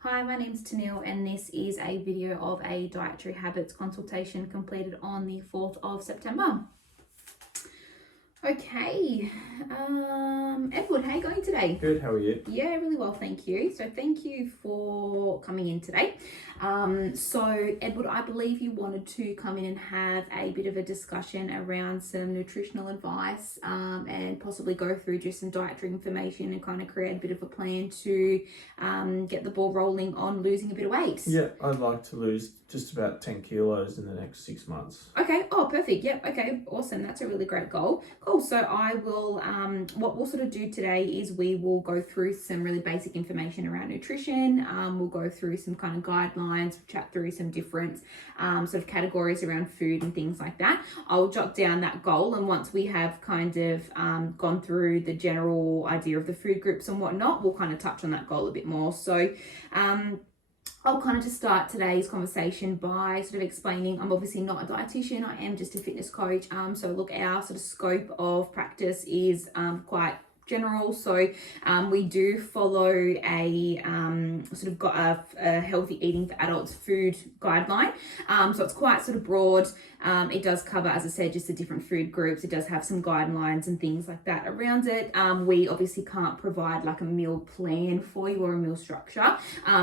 Hi, my name's Tanil and this is a video of a dietary habits consultation completed on the 4th of September. Okay, Edward, how are you going today? Good, how are you? Yeah, really well, thank you. So thank you for coming in today. So Edward, I believe you wanted to come in and have a bit of a discussion around some nutritional advice and possibly go through just some dietary information and kind of create a bit of a plan to get the ball rolling on losing a bit of weight. Yeah, I'd like to lose just about 10 kilos in the next 6 months. Okay, oh, perfect. Yep, okay, awesome. That's a really great goal. Cool, so I will, what we'll sort of do today is we will go through some really basic information around nutrition. We'll go through some kind of guidelines, chat through some different sort of categories around food and things like that. I'll jot down that goal, and once we have kind of gone through the general idea of the food groups and whatnot, we'll kind of touch on that goal a bit more. So, I'll kind of just start today's conversation by sort of explaining I'm obviously not a dietitian, I am just a fitness coach. So look, our sort of scope of practice is quite general. So we do follow a sort of got a healthy eating for adults food guideline. So it's quite sort of broad. It does cover, as I said, just the different food groups. It does have some guidelines and things like that around it. We obviously can't provide like a meal plan for you or a meal structure.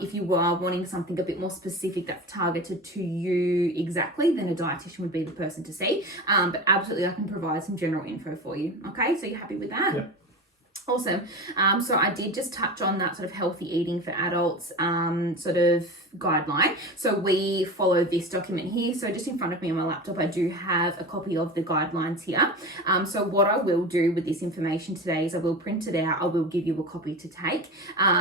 If you are wanting something a bit more specific that's targeted to you exactly, then a dietitian would be the person to see. But absolutely, I can provide some general info for you. Okay, so you're happy with that? Yeah. Awesome. So I did just touch on that sort of healthy eating for adults sort of guideline. So we follow this document here. So just in front of me on my laptop, I do have a copy of the guidelines here. So what I will do with this information today is I will print it out. I will give you a copy to take.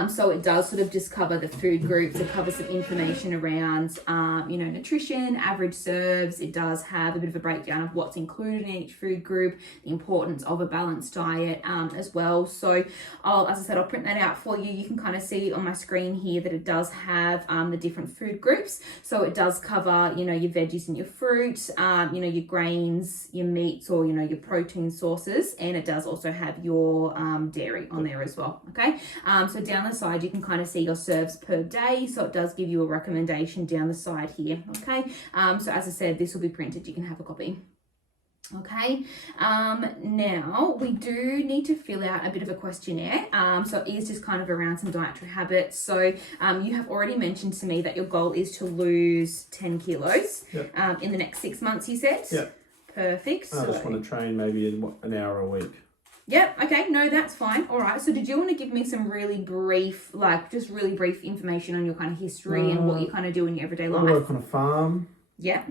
So it does sort of just cover the food groups. It covers some information around, nutrition, average serves. It does have a bit of a breakdown of what's included in each food group, the importance of a balanced diet as well. So as I said, I'll print that out for you. You can kind of see on my screen here that it does have the different food groups. So it does cover, your veggies and your fruit, your grains, your meats, or, your protein sources. And it does also have your dairy on there as well. Okay. So down the side, you can kind of see your serves per day. So it does give you a recommendation down the side here. Okay. So as I said, this will be printed. You can have a copy. Okay, now we do need to fill out a bit of a questionnaire. So it is just kind of around some dietary habits. So you have already mentioned to me that your goal is to lose 10 kilos in the next 6 months, you said? Yeah. Perfect. I just want to train maybe an hour a week. Yep, okay, no, that's fine. All right, so did you want to give me some really brief, just really brief information on your kind of history and what you kind of do in your everyday life? I work on a farm. Yeah.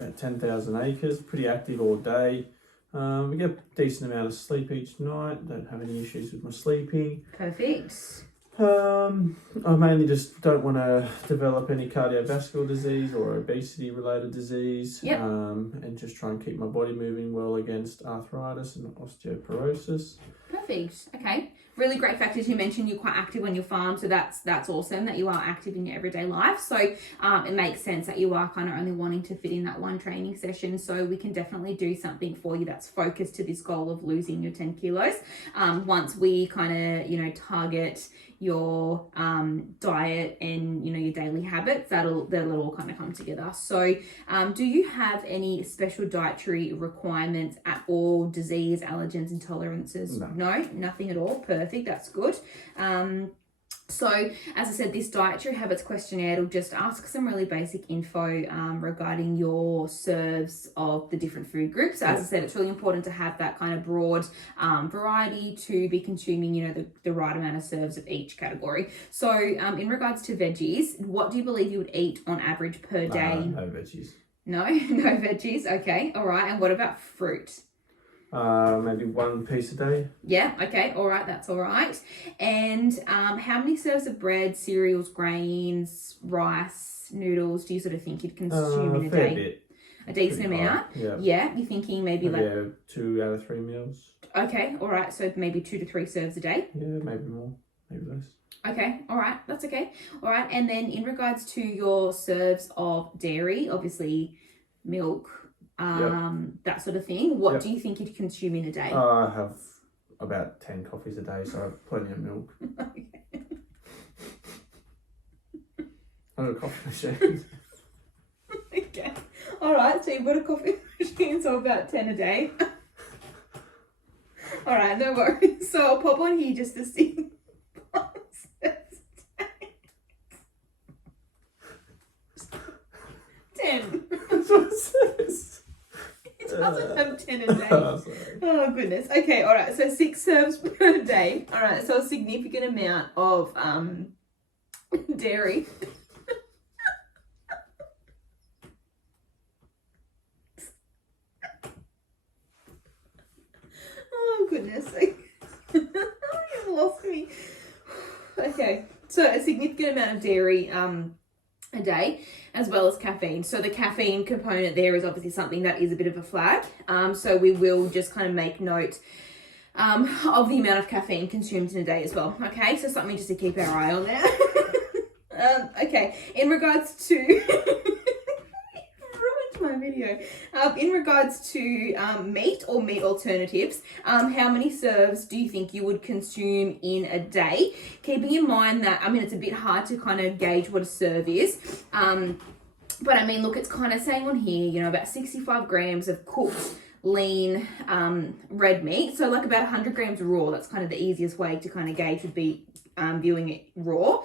About 10,000 acres, pretty active all day. We get a decent amount of sleep each night, don't have any issues with my sleeping. Perfect. I mainly just don't want to develop any cardiovascular disease or obesity related disease. Yep. And just try and keep my body moving well against arthritis and osteoporosis. Perfect. Okay. Really great fact is you mentioned you're quite active on your farm, so that's awesome that you are active in your everyday life. So it makes sense that you are kind of only wanting to fit in that one training session. So we can definitely do something for you that's focused to this goal of losing your 10 kilos. Once we kind of target your diet and your daily habits, that'll all kind of come together. So do you have any special dietary requirements at all? Disease, allergens, intolerances? No, nothing at all. Perfect, that's good. So, as I said, this dietary habits questionnaire will just ask some really basic info regarding your serves of the different food groups. So, as I said, it's really important to have that kind of broad variety to be consuming, the right amount of serves of each category. So, in regards to veggies, what do you believe you would eat on average per day? No veggies. No veggies. Okay, all right. And what about fruit? Maybe one piece a day. Yeah, okay, all right, that's all right. And how many serves of bread, cereals, grains, rice, noodles do you sort of think you'd consume in a day? Bit. A decent amount? Yeah, you're thinking maybe like... Yeah, 2 out of 3 meals. Okay, all right, so maybe 2 to 3 serves a day? Yeah, maybe more, maybe less. Okay, all right, that's okay. All right, and then in regards to your serves of dairy, obviously milk, that sort of thing, what do you think you'd consume in a day? I have about 10 coffees a day, so I have plenty of milk. I got a coffee machine. Okay. All right. So you've got a coffee machine, so about 10 a day. All right. No worries. So I'll pop on here just to see. 10. That's what it says. It doesn't have 10 a day. Oh, sorry. Oh goodness. Okay, all right. So 6 serves per day. All right. So a significant amount of dairy. Oh goodness. You've lost me. Okay. So a significant amount of dairy a day, as well as caffeine. So the caffeine component there is obviously something that is a bit of a flag. So we will just kind of make note of the amount of caffeine consumed in a day as well. Okay, so something just to keep our eye on there. Okay, in regards to ruined my video. In regards to meat or meat alternatives, how many serves do you think you would consume in a day? Keeping in mind that, I mean, it's a bit hard to kind of gauge what a serve is. But I mean, look, it's kind of saying on here, you know, about 65 grams of cooked lean red meat. So like about 100 grams raw. That's kind of the easiest way to kind of gauge would be viewing it raw.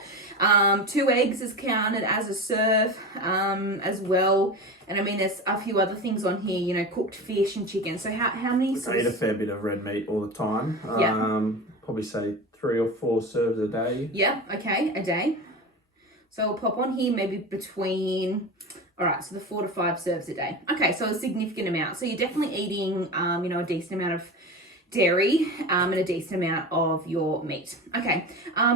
2 eggs is counted as a serve as well. And I mean, there's a few other things on here, you know, cooked fish and chicken. So how many? I eat a fair bit of red meat all the time. Yeah. Probably say 3 or 4 serves a day. Yeah, okay, a day. So we'll pop on here maybe between, all right, so the 4 to 5 serves a day. Okay, so a significant amount. So you're definitely eating, you know, a decent amount of dairy and a decent amount of your meat. Okay,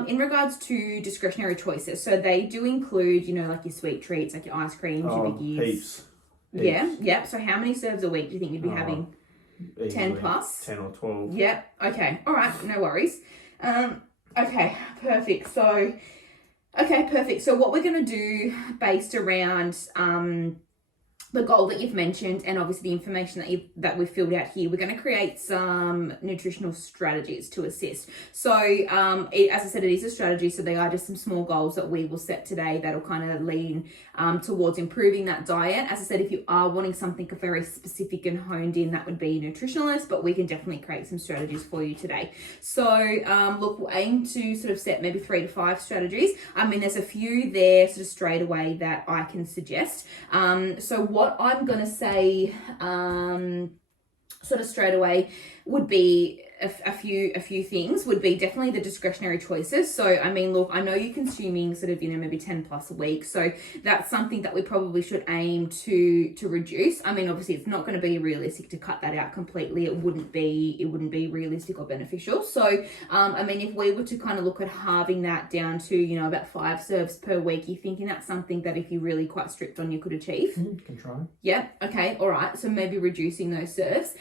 in regards to discretionary choices, so they do include, you know, like your sweet treats, like your ice creams, your biggies. Heaps. Yeah. So how many serves a week do you think you'd be having? Easily 10 plus? 10 or 12. Yeah, okay, all right, no worries. Okay, perfect. So what we're going to do based around the goal that you've mentioned and obviously the information that we've filled out here, we're going to create some nutritional strategies to assist. So as I said, it is a strategy, so they are just some small goals that we will set today that'll kind of lean towards improving that diet. As I said, if you are wanting something very specific and honed in, that would be a nutritionalist, but we can definitely create some strategies for you today. So look, we'll aim to sort of set maybe 3 to 5 strategies. I mean, there's a few there sort of straight away that I can suggest. So what I'm going to say sort of straight away would be a few things would be definitely the discretionary choices. So I mean, look, I know you're consuming sort of, you know, maybe 10 plus a week, so that's something that we probably should aim to reduce. I mean, obviously it's not going to be realistic to cut that out completely. It wouldn't be realistic or beneficial. So I mean, if we were to kind of look at halving that down to, you know, about 5 serves per week, you're thinking that's something that if you're really quite strict on, you could achieve? Can try. Yeah, okay, all right, so maybe reducing those serves.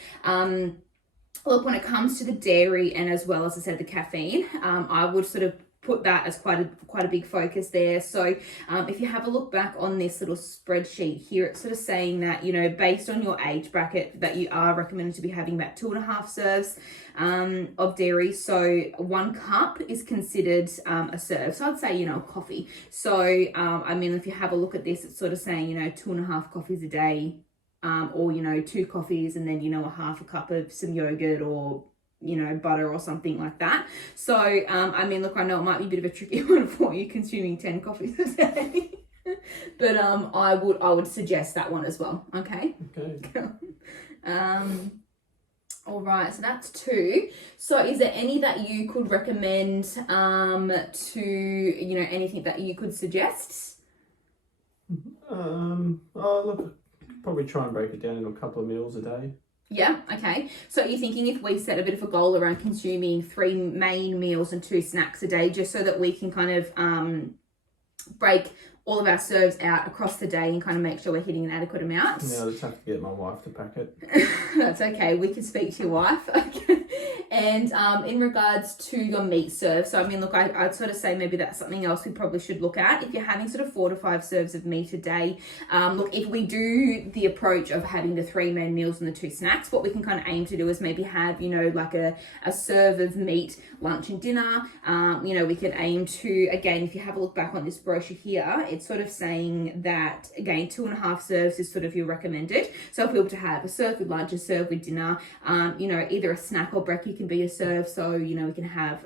Look, when it comes to the dairy and as well as I said, the caffeine, I would sort of put that as quite a big focus there. So if you have a look back on this little spreadsheet here, it's sort of saying that, you know, based on your age bracket, that you are recommended to be having about 2.5 serves of dairy. So 1 cup is considered a serve. So I'd say, you know, coffee. So I mean, if you have a look at this, it's sort of saying, you know, 2.5 coffees a day. Or, you know, 2 coffees and then, you know, a half a cup of some yogurt or, you know, butter or something like that. So, I mean, look, I know it might be a bit of a tricky one for you consuming 10 coffees a day. But I would suggest that one as well. Okay. Okay. All right, so that's 2. So is there any that you could recommend to, you know, anything that you could suggest? Oh, look, probably try and break it down into a couple of meals a day. Yeah, okay. So you're thinking if we set a bit of a goal around consuming 3 main meals and 2 snacks a day, just so that we can kind of break all of our serves out across the day and kind of make sure we're hitting an adequate amount? Yeah, I'll just have to get my wife to pack it. That's okay. We can speak to your wife. Okay. And in regards to your meat serve, so I mean, look, I'd sort of say maybe that's something else we probably should look at. If you're having sort of 4 to 5 serves of meat a day, look, if we do the approach of having the 3 main meals and the 2 snacks, what we can kind of aim to do is maybe have, you know, like a serve of meat, lunch and dinner. You know, we can aim to, again, if you have a look back on this brochure here, it's sort of saying that, again, 2.5 serves is sort of your recommended. So if we were to have a serve with lunch, a serve with dinner, you know, either a snack or brekkie can be a serve. So, you know, we can have,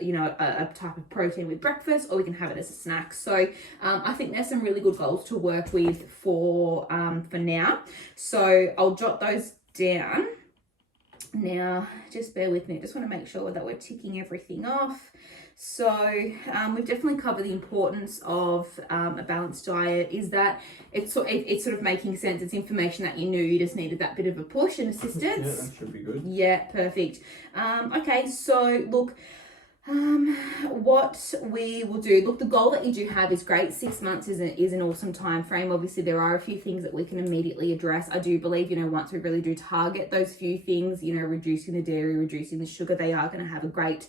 you know, a type of protein with breakfast, or we can have it as a snack. So I think there's some really good goals to work with for now. So I'll jot those down. Now, just bear with me. I just want to make sure that we're ticking everything off. So we've definitely covered the importance of a balanced diet, is that it's sort of making sense. It's information that you knew, you just needed that bit of a push and assistance. Yeah, that should be good. Yeah, perfect. Okay, so look, what we will do, look, the goal that you do have is great. 6 months is an awesome time frame. Obviously there are a few things that we can immediately address. I do believe, you know, once we really do target those few things, you know, reducing the dairy, reducing the sugar, they are going to have a great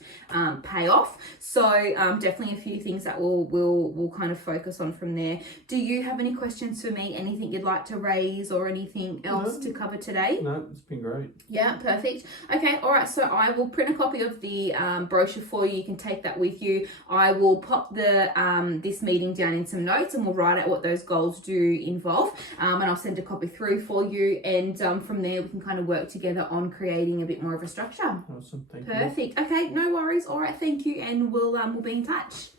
payoff. So definitely a few things that we'll kind of focus on from there. Do you have any questions for me? Anything you'd like to raise or anything else to cover today? No, it's been great. Yeah, perfect. Okay, all right, so I will print a copy of the brochure for you. You can take that with you. I will pop the this meeting down in some notes, and we'll write out what those goals do involve, and I'll send a copy through for you, and from there we can kind of work together on creating a bit more of a structure. Awesome, thank you. Perfect. Okay, no worries. All right, thank you, and we'll be in touch.